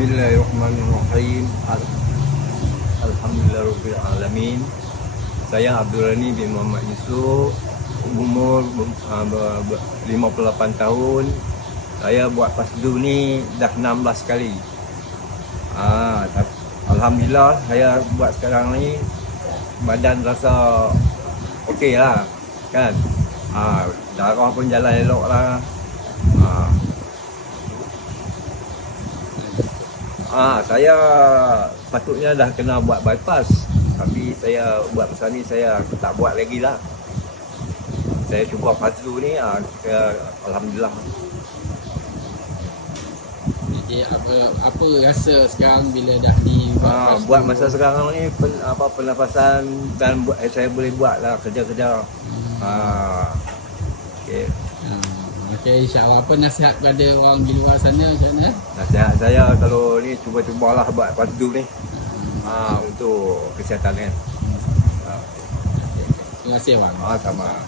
Bismillahirrahmanirrahim. Alhamdulillahirrahmanirrahim. Saya Abdul Rani bin Muhammad Yusuf, umur 58 tahun. Saya buat pasdu ni dah 16 kali. Alhamdulillah saya buat sekarang ni badan rasa okey lah kan. Darah pun jalan elok lah. Saya patutnya dah kena buat bypass, tapi saya buat pasal ni saya tak buat lagi lah. Saya cuba pasdu ni, alhamdulillah. Jadi apa rasa sekarang bila dah buat masa sekarang ni pernafasan dan saya boleh buat lah kerja-kerja. Okey. Okey, insyaAllah. Apa nasihat pada orang di luar sana macam mana? Nasihat saya kalau ni cuba-cubalah buat pasdu ni. Untuk kesihatan kan. Terima kasih abang. Sama.